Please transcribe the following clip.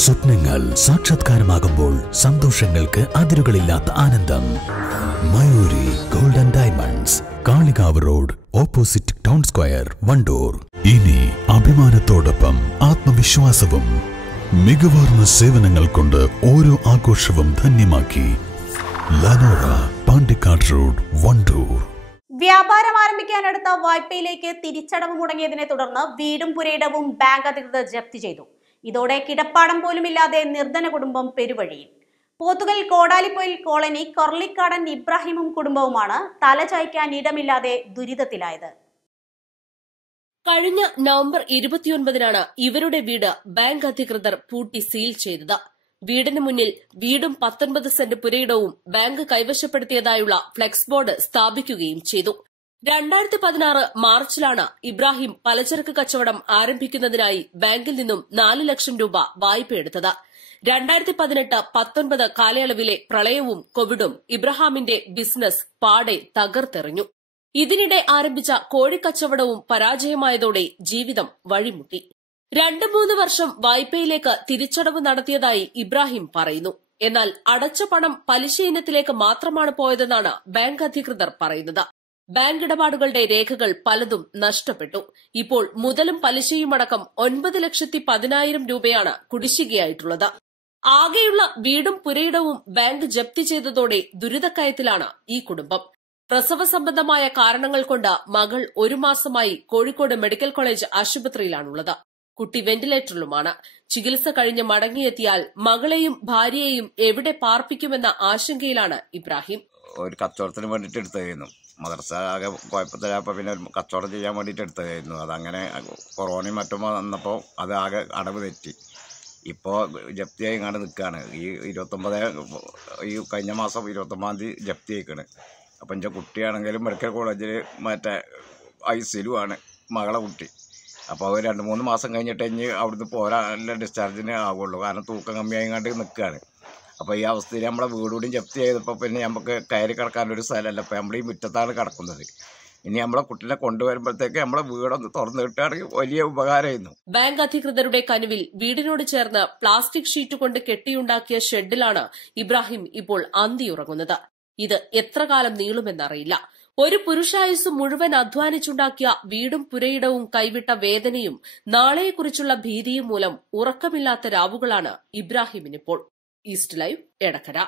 സ്വപ്നങ്ങൾ സാക്ഷാത്കാരമാകുമ്പോൾ സന്തോഷങ്ങൾക്ക് അതിരുകളില്ലാത്ത ആനന്ദം. Mayoori golden diamonds Kalikavu road opposite town square Wandoor. ഇനി അഭിമാനത്തോടൊപ്പം ആത്മവിശ്വാസവും മികവാർന്ന സേവനങ്ങൾ കൊണ്ട് ഓരോ ആഘോഷവും ധന്യമാക്കി. Lanora Pandikkad road Wandoor. വ്യാപാരം ആരംഭിക്കാനെടുത്ത വായ്പയിലേക്ക് തിരിച്ചടവ് മുടങ്ങിയതിനെ തുടർന്ന് വീടും പുരയിടവും ബാങ്ക് അധികൃതർ ജപ്തി ചെയ്തു. ഇതോടെ കിടപ്പാടം പോലുമില്ലാതെ നിർധന കുടുംബം പെരുവഴിയിൽ. പോത്തുകൽ കോടാലിപ്പൊയിൽ കോളനി കൊർലിക്കാടൻ ഇബ്രാഹിമും കുടുംബവുമാണ് തലചായ്ക്കാൻ ഇടമില്ലാതെ ദുരിതത്തിലായത്. കഴിഞ്ഞ നവംബർ ഇരുപത്തിയൊൻപതിനാണ് ഇവരുടെ വീട് ബാങ്ക് അധികൃതർ പൂട്ടി സീൽ ചെയ്തത്. വീടിന് മുന്നിൽ വീടും പത്തൊൻപത് സെന്റ് പുരയിടവും ബാങ്ക് കൈവശപ്പെടുത്തിയതായുള്ള ഫ്ലെക്സ് ബോർഡ് സ്ഥാപിക്കുകയും ചെയ്തു. രണ്ടായിരത്തി പതിനാറ് മാർച്ചിലാണ് ഇബ്രാഹിം പലചരക്ക് കച്ചവടം ആരംഭിക്കുന്നതിനായി ബാങ്കിൽ നിന്നും നാല് ലക്ഷം രൂപ വായ്പയെടുത്തത് രണ്ടായിരത്തി പതിനെട്ട് പത്തൊൻപത് കാലയളവിലെ പ്രളയവും കോവിഡും ഇബ്രാഹിമിന്റെ ബിസിനസ് പാടെ തകർത്തെറിഞ്ഞു. ഇതിനിടെ ആരംഭിച്ച കോഴിക്കച്ചവടവും പരാജയമായതോടെ ജീവിതം വഴിമുട്ടി. രണ്ട് മൂന്ന് വർഷം വായ്പയിലേക്ക് തിരിച്ചടവ് നടത്തിയതായി ഇബ്രാഹിം പറയുന്നു. എന്നാൽ അടച്ച പണം പലിശ ഇനത്തിലേക്ക് മാത്രമാണ് പോയതെന്നാണ് ബാങ്ക് അധികൃതർ പറയുന്നത്. ബാങ്ക് ഇടപാടുകളുടെ രേഖകൾ പലതും നഷ്ടപ്പെട്ടു. ഇപ്പോൾ മുതലും പലിശയുമടക്കം ഒൻപത് ലക്ഷത്തി പതിനായിരം രൂപയാണ് കുടിശ്ശികയായിട്ടുള്ളത്. ആകെയുള്ള വീടും പുരയിടവും ബാങ്ക് ജപ്തി ചെയ്തതോടെ ദുരിതക്കയത്തിലാണ് ഈ കുടുംബം. പ്രസവ സംബന്ധമായ കാരണങ്ങൾ കൊണ്ട് മകൾ ഒരു മാസമായി കോഴിക്കോട് മെഡിക്കൽ കോളേജ് ആശുപത്രിയിലാണുള്ളത്. കുട്ടി വെന്റിലേറ്ററിലുമാണ്. ചികിത്സ കഴിഞ്ഞ് മടങ്ങിയെത്തിയാൽ മകളെയും ഭാര്യയെയും എവിടെ പാർപ്പിക്കുമെന്ന ആശങ്കയിലാണ് ഇബ്രാഹിം. ഒരു കച്ചവടത്തിന് വേണ്ടിയിട്ട് എടുത്തതായിരുന്നു. മദർസ ആകെ കുഴപ്പത്തിലായപ്പോൾ പിന്നെ ഒരു കച്ചവടം ചെയ്യാൻ വേണ്ടിയിട്ട് എടുത്തതായിരുന്നു. അതങ്ങനെ കൊറോണയും മറ്റും വന്നപ്പോൾ അത് ആകെ അടവ് തെറ്റി. ഇപ്പോൾ ജപ്തിയായി ഇങ്ങാണ്ട് നിൽക്കുകയാണ് ഈ ഇരുപത്തൊമ്പത് ഈ കഴിഞ്ഞ മാസം ഇരുപത്തൊമ്പതാം തീയതി ജപ്തി ആയിക്കാണ് അപ്പം എന്റെ കുട്ടിയാണെങ്കിലും മെഡിക്കൽ കോളേജിൽ മറ്റേ ഐ സിയിലുമാണ് മകളെ കുട്ടി. അപ്പോൾ അത് രണ്ട് മൂന്ന് മാസം കഴിഞ്ഞിട്ട് ഇനി അവിടുന്ന് പോരാ ഡിസ്ചാർജിന് ആവുള്ളൂ. കാരണം തൂക്കം കമ്മിയായി കണ്ട് നിൽക്കുകയാണ് അപ്പോൾ ഈ അവസ്ഥയിൽ നമ്മളെ വീടുകൂടിയും ജപ്തി ചെയ്തപ്പോൾ പിന്നെ നമുക്ക് കയറി കിടക്കാനൊരു സ്ഥലമല്ല അപ്പോൾ നമ്മൾ ഈ മുറ്റത്താണ് കിടക്കുന്നത്. ഇനി നമ്മളെ കുട്ടീനെ കൊണ്ടുവരുമ്പോഴത്തേക്ക് നമ്മളെ വീടൊന്ന് തുറന്നു കിട്ടുകയാണെങ്കിൽ വലിയ ഉപകാരമായിരുന്നു ബാങ്ക് അധികൃതരുടെ കനുവിൽ വീടിനോട് ചേർന്ന് പ്ലാസ്റ്റിക് ഷീറ്റ് കൊണ്ട് കെട്ടിയുണ്ടാക്കിയ ഷെഡിലാണ് ഇബ്രാഹിം ഇപ്പോൾ അന്തിയുറങ്ങുന്നത്. ഇത് എത്ര കാലം നീളുമെന്നറിയില്ല. ഒരു പുരുഷായുസ് മുഴുവൻ അധ്വാനിച്ചുണ്ടാക്കിയ വീടും പുരയിടവും കൈവിട്ട വേദനയും നാളെയെക്കുറിച്ചുള്ള ഭീതിയും മൂലം ഉറക്കമില്ലാത്ത രാവുകളാണ് ഇബ്രാഹിമിനിപ്പോൾ. East live Edakkara.